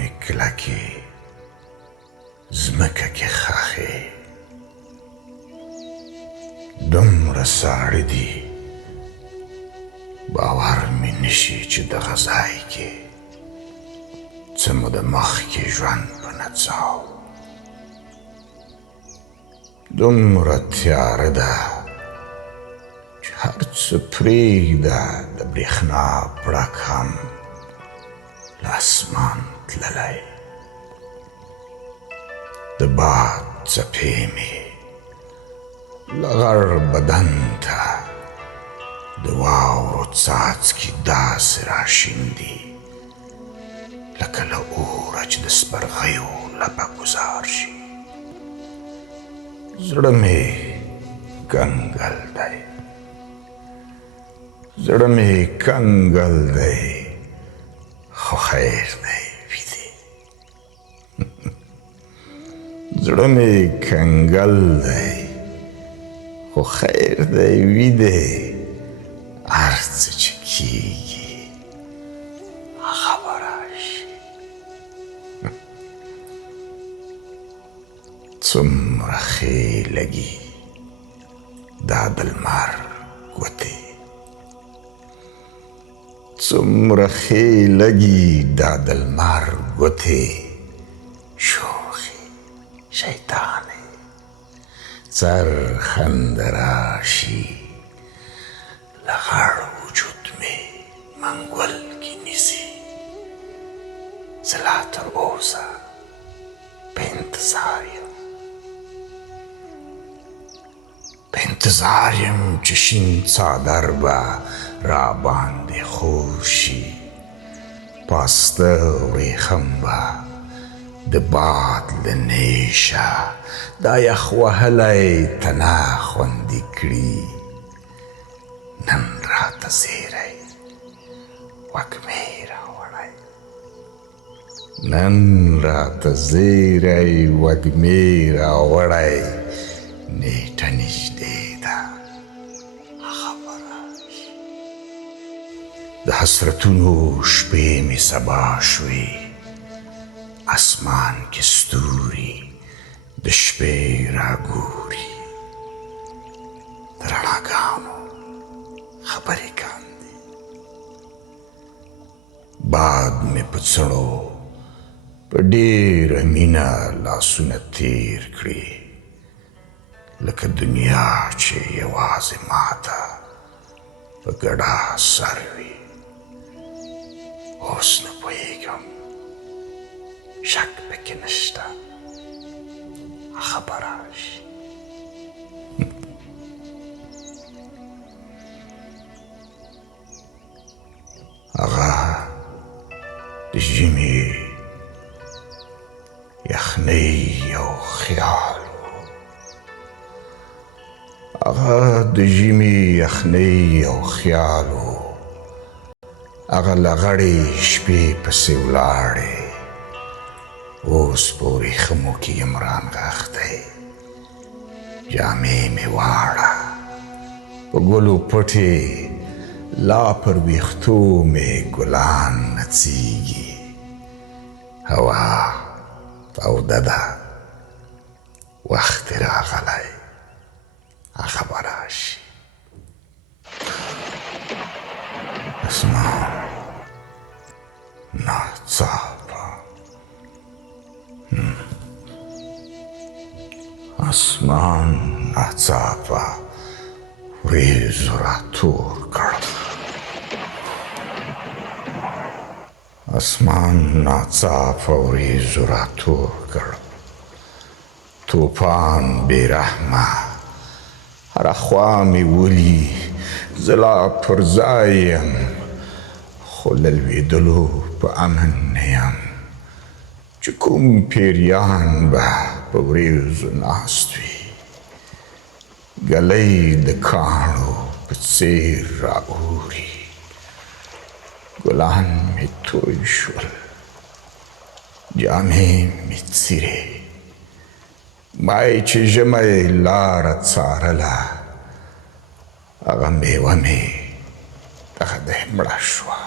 مې کلکې ځمکه کې ښخې دومره ساړه دي باور مې نشي چې دغه ځای کې څه مو د مخکې ژوند په نڅاو دومره تیاره ده چې هر څه پرېږده د برېښنا پړک هم له اسمان تللی د باد څپې مې له غړ بدن ته د واورو څاڅکي داسې راشیندي لکه له اوره چې د سپرغیو لپه ګذار شي زړه مې کنګل دی زړه مې کنګل دی خو خیر دی ویدې زړه مې کنګل دی خو خیر دی ویدې هر څه چې کیږي هغه به راشي څومره ښې لګي دا د لمر ګوتې څومره ښې لګي دا د لمر ګوتې شوخې شیطانې څرخنده راشي له غړ وجود مې منګول کې نیسي زه لا تر اوسه په انتظار یم په انتظار یم چې شین څادر به راباندې خور شي پاسته وریښم به د باد له نیشه دا یخ وهلی تنه خوندي کړي نن راته زیری وږمې راوړی نن راته زیری وږمې راوړی نیټه نږدې ده هغه به راشي د حسرتونو شپې مې سبا شوې اسمان کې ستوري د شپې راګوري د رڼاګانو خبرې کاندي باد مې په څڼو په ډېره مینه لاسونه تیر کړي لکه دنیا چې یوازې ماته په ګډا سر وي اوس نه پوهېږم شک پکې نشته هغه به راشي هغه د ژمي یخنۍ یو خیال هغه د ژمي یخنۍ یو خیال و هغه لغړې شپې پسې ولاړې اوس په وریښمو کې یم رانغښتی جامې مې واړه په ګلو پټې لا پر ویښتو مې ګلان نڅیږي هوا توده ده وخت راغلی هغه به راشي اسمان ناڅاپه اسمان ناڅاپه وریځو راتور کړ اسمان ناڅاپه وریځو راتور کړ توپان بې رحمه هره خوا مې ولي زه لا پر ځای یم خو له لوېدلو په امن نه یم چې کوم پیریان به په وریځو ناست وي ګلۍ د کاڼو په څېر رااوري ګلان مې توی شول جامې مې څیرې مای چې ژمی لاره څارله هغه میوه مې دغه دی مړه شوه